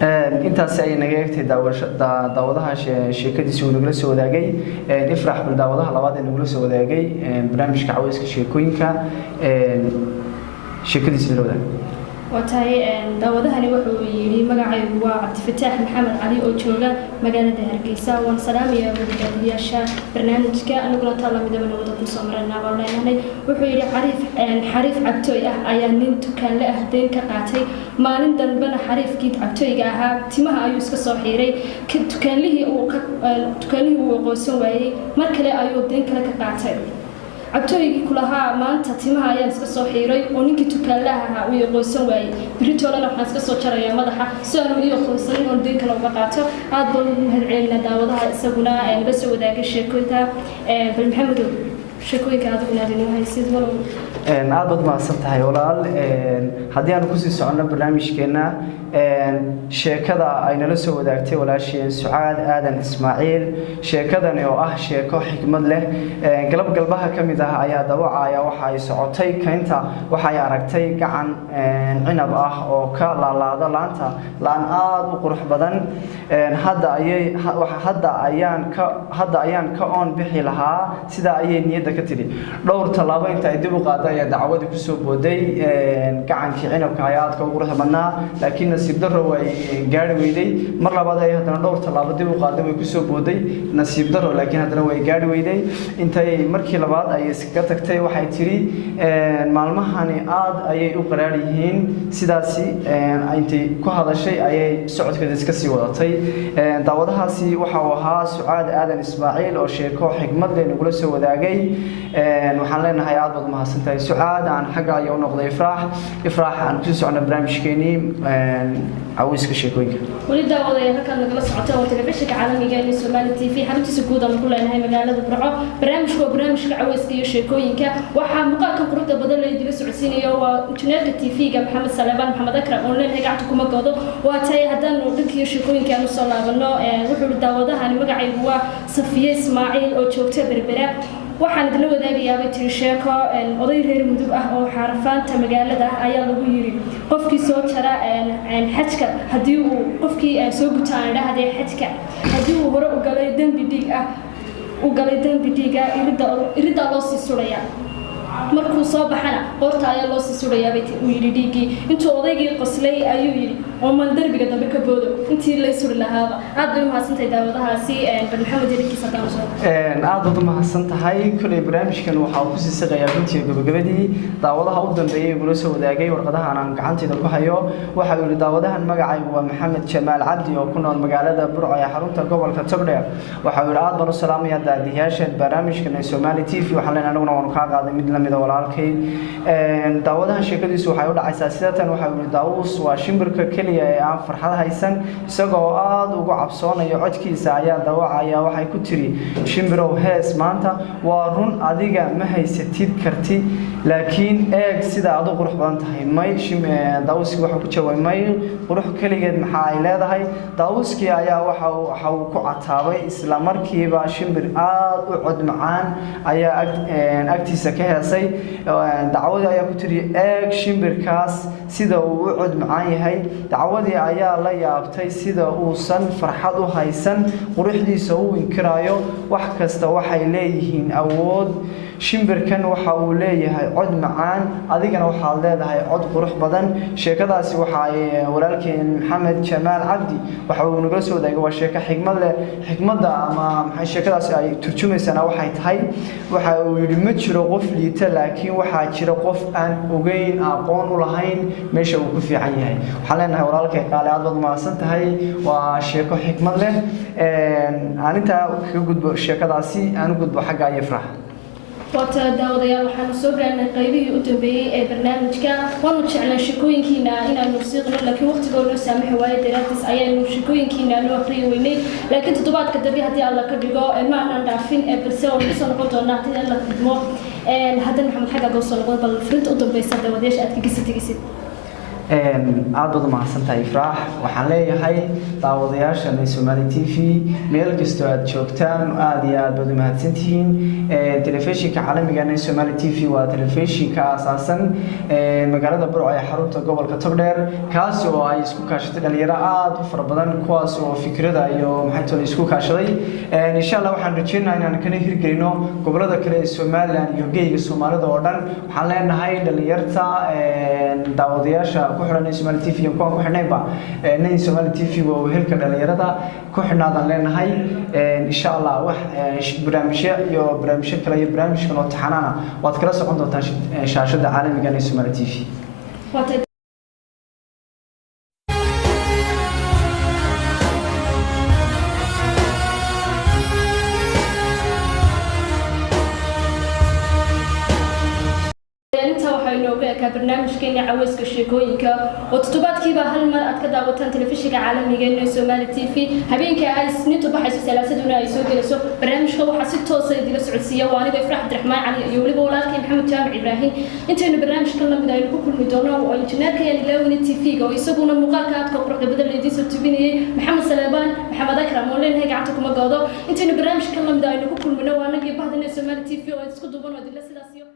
intaas ay naga eegtay daawadaha sheekadiisa uu nagala soo wadaagay ifrax bal daawadaha labaad ee nagala soo wadaagay barnaamijka cawayska sheekooyinka sheekadiisa la wadaagay وتاي داودهني وحو يري مغاعي waa Cabdifataax Maxamed Cali oo jooga magaalada Hargeysa waan salaamaya wadaadyaasha barnaamijka aniguna taalamida wada ku soo marnaa walaalahay wuxuu yiri xariif cabtooy ah ayaa nin tukaan la ah deen ka qaatay maalin danbana xariifkii cabtooyga ahaa timaha ayuu iska soo xiiray tukaanlihii uu qoysan waayay mar kale ayuu deen kale ka qaatay cabtooyigii kulahaa maanta timaha ayaan iska soo xiiray oo ninkii tukaanlaha ahaa uu qoysan waayay biritoolana waxaan iska soo jarayaa madaxa si aan u qoysan oo deen kale uga qaato aad baan ugu mahadcelinayaa daawadaha isaguna la soo wadaagay sheekooyinka bal maxamed sheekooyinka aad u naadinay sid walaal aad baad mahadsan tahay walaal haddii aan ku sii socono barnaamijkeena sheekada ay nala soo wadaagtay walaasheen Sucaad Aadan Ismaaciil sheekadani oo ah sheeko xikmad leh galbaha kamid ah ayaa dawacaya waxa ay socotay kaynta waxa ay aragtay gacan cinab ah oo ka laalaada laanta laan aad u qurux badan hadda ayaan ka oon bixi lahaa sida ayay niyada ka tiri dhowr talaabo inta ay dib u qaaday ayaa dacwadi ku soo booday gacankii cinabka ayaa aad ka qurux badnaa laakiin nasiib darro way gaari weyday mar labaad ay hadana dhowr talaabo dib u qaaday way ku soo booday nasiib darro laakiin hadana way gaari weyday intay markii labaad ay iska tagtay waxay tiri maalmahani aad ayay u qaraar yihiin sidaasi intay ku hadashay ayay socodkeeda iska sii wadatay daawadahaasi waxa uu ahaa Sucaad Aadan Ismaaciil oo sheeko xikmad leh nagula soo wadaagay waxaan leenahay aad baad mahadsantahay Sucaad aan xagga ay u noqday ifraax aan ku socno barnaamijkeeni عويسك شيكوينك وليدا وضعي هكذا نقول سعته وتلفزيون عالمي جاي سومالي تي في حرمتي سكودا نقول أنا هاي مجال برعو برنامج عويسك شيكوينك وحا مقالكم قرطة بدل يدرس عسيني وإنترنت التي في جاب محمد سليمان محمد أكرم أونلاين هيك عتكم مقاضو واتاي هذا نقولك شيكوينك أنا صلى الله وحول داوده أنا مقعي هو صفية إسماعيل أو شوكتة بربرة waxaan idin wadaagayaa bay sheeko oday reer mudug ah oo xarfaanta magaalada ayaa lagu yiri qofkii soo jara xajka hadii uu qofkii soo gutaan dhahdee xajka hadii uu hore u galay dambi dhiig ah irida loo sii suraya markuu soo baxana qorta ayaa loo sii surayaa bay uu yiri dhiigii intuu odaygii qoslay ayuu yiri oo man darbiga dambe ka boodo intii la suri lahaaba aad bay mahadsantahay daawadahaasi bal maxamed yarikiisa daawasho aad baad mahadsantahay kulay barnaamijkan waxa uu ku sii saqayaa runtii gabagabadii daawadaha u dambeeyay uu la soo wadaagay warqadaha aan gacanteeda ku hayo waxa uu yiri daawadahan magacaygu waa Maxamed Jamaal Cabdi oo ku nool magaalada Burco ee xarunta gobolka Togdheer waxa uu yiri aad baan u salaamayaa daadiyaasha barnaamijkan ee Somali TV waxaan leenahay anaguna waan ka qaaday mid lamid ah walaalkay daawadahan sheekadiisu waxay u dhacaysaa sidatan waxa uu yiri daawus waa shimbirka kaliya ee aan farxad haysan isagoo aad ugu cabsoonayo codkiisa ayaa dawacaya waxay ku tiri shimbirow hees maanta waa run adiga ma haysatid karti laakiin eeg sida aad u qurux badan tahay may daawuski waxa ku jawaabay may qurux kaligeed maxaa ay leedahay daawuski ayaa waxa uu ku cataabay isla markiiba shimbir aad u cod macaan ayaa agtiisa ka heesay dacwada ayaa ku tiri eeg shimbirkaas sida uu u cod macaan yahay dacwadii ayaa la yaabtay sida uusan farxad u haysan quruxdiisa uu inkirayo wax kasta waxay leeyihiin awood shimbirkan waxa uu leeyahay cod macaan adigana waxaad leedahay cod qurux badan sheekadaasi waxa ay walaalkeen Maxamed Jamaal Cabdi waxa uu naga soo wadaagay waa sheeko xikmad leh xikmadda ama maxay sheekadaasi ay turjumaysaa waxay tahay waxa uu yiri ma jiro qof liita laakiin waxa jira qof aan ogeyn aqoon u lahayn meesha uu ku fiican yahay waxaan leenahay walaalkeen qaali aad baad mahadsantahay waa sheeko xikmad leh aaninta ka gudbo sheekadaasi aan gudbo xagga ay ifraax wata daawadayaal waxaan soo gaarnay qaybihii u dambeeyay ee barnaamijka waanu jeclaa shaqooyinkiina inaanu siiqno laakiin waqtiga loo saamaxay waaye daraadis ayaanu shaqooyinkiina loo akhriyo weynay laakiin toddobaadka dambe haddii alla ka dhigo ma aanan dhaafin balse oo soo noqon doonaa haddii alla khidmo haddana maxamed xagga soo noqon bal firinta u dambaysa daawadayaasha aad ka gisi aad baad mahadsantahay Ifraax waxaan leeyahay daawadayaasha Somali TV meel kasta aad joogtaan aad iyo aad baad mahadsantihiin telefishinka caalamiga ah Somali TV waa telefishinka asaasan magaalada Burco ee xarunta gobolka Togdheer kaas oo ay isku kaashatay dhalinyaro aad u fara badan kuwaas oo fikrada iyo maxay tahay isku kaashaday insha Allah waxaan rajeynayaa inaan kana hirgelino gobolada kale ee Soomaaliland iyo geeyiga Soomaalida oo dhan waxaan leenahay dhalinyarta daawadayaasha ku xiran Somali TV iyo kuwa ku xirnayba Somali TV oo helka dhalinyarada ku xirnaadan leenahay insha Allah wax barnaamijyo iyo barnaamijyo kale iyo barnaamijkan oo taxanaana waad kala socon doontaan shaashada caalamiga ah Somali TV barnaamijkeena cawayska sheekooyinka oo toddobaadkiiba hal mar aad ka daawataan telefishinka caalamiga ah Somali TV habeenkii ay isniinta baxayso salaasaduna ay soo galayso barnaamijka waxa si toos ah idila socodsiiya waa aniga Ifraax Abdiraxmaan Cali iyo waliba walaalkay Maxamed Jaamac Ibrahim intaynu barnaamijkan la mid ah ku kulmi doono oo injineerka Ilaawi TV-ga oo isaguna muuqaalka aad ka quruxda badan leedii soo tubinayay Maxamed Salebaan Maxamed Akram oo leenahay gacanta kuma goodo intaynu barnaamijkan la mid ah ku kulmino waa anaga bahdan Somali TV oo isku duuban oo idila sidaas iyo